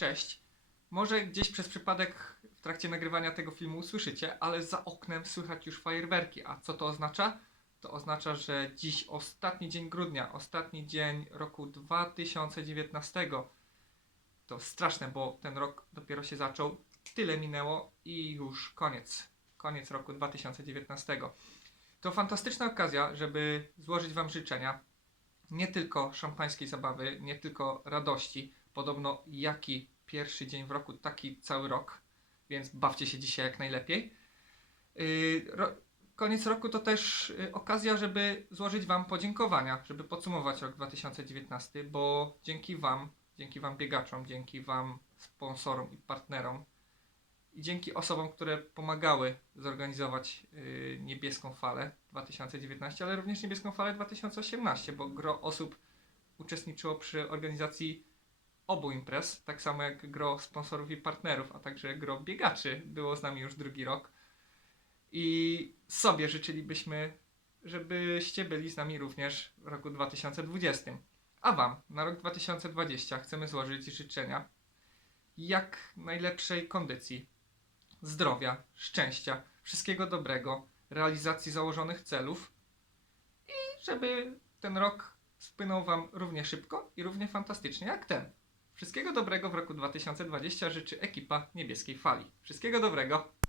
Cześć. Może gdzieś przez przypadek w trakcie nagrywania tego filmu usłyszycie, ale za oknem słychać już fajerwerki. A co to oznacza? To oznacza, że dziś ostatni dzień grudnia, ostatni dzień roku 2019. To straszne, bo ten rok dopiero się zaczął, tyle minęło i już koniec. Koniec roku 2019. To fantastyczna okazja, żeby złożyć Wam życzenia nie tylko szampańskiej zabawy, nie tylko radości. Podobno jaki pierwszy dzień w roku, taki cały rok, więc bawcie się dzisiaj jak najlepiej. Yy, koniec roku to też yy, okazja, żeby złożyć Wam podziękowania, żeby podsumować rok 2019, bo dzięki Wam, dzięki Wam biegaczom, dzięki Wam sponsorom i partnerom i dzięki osobom, które pomagały zorganizować yy, niebieską falę 2019, ale również niebieską falę 2018, bo gro osób uczestniczyło przy organizacji obu imprez, tak samo jak gro sponsorów i partnerów, a także gro biegaczy było z nami już drugi rok. I sobie życzylibyśmy, żebyście byli z nami również w roku 2020. A Wam na rok 2020 chcemy złożyć życzenia jak najlepszej kondycji, zdrowia, szczęścia, wszystkiego dobrego, realizacji założonych celów i żeby ten rok spłynął Wam równie szybko i równie fantastycznie jak ten. Wszystkiego dobrego w roku 2020 życzy ekipa Niebieskiej Fali. Wszystkiego dobrego!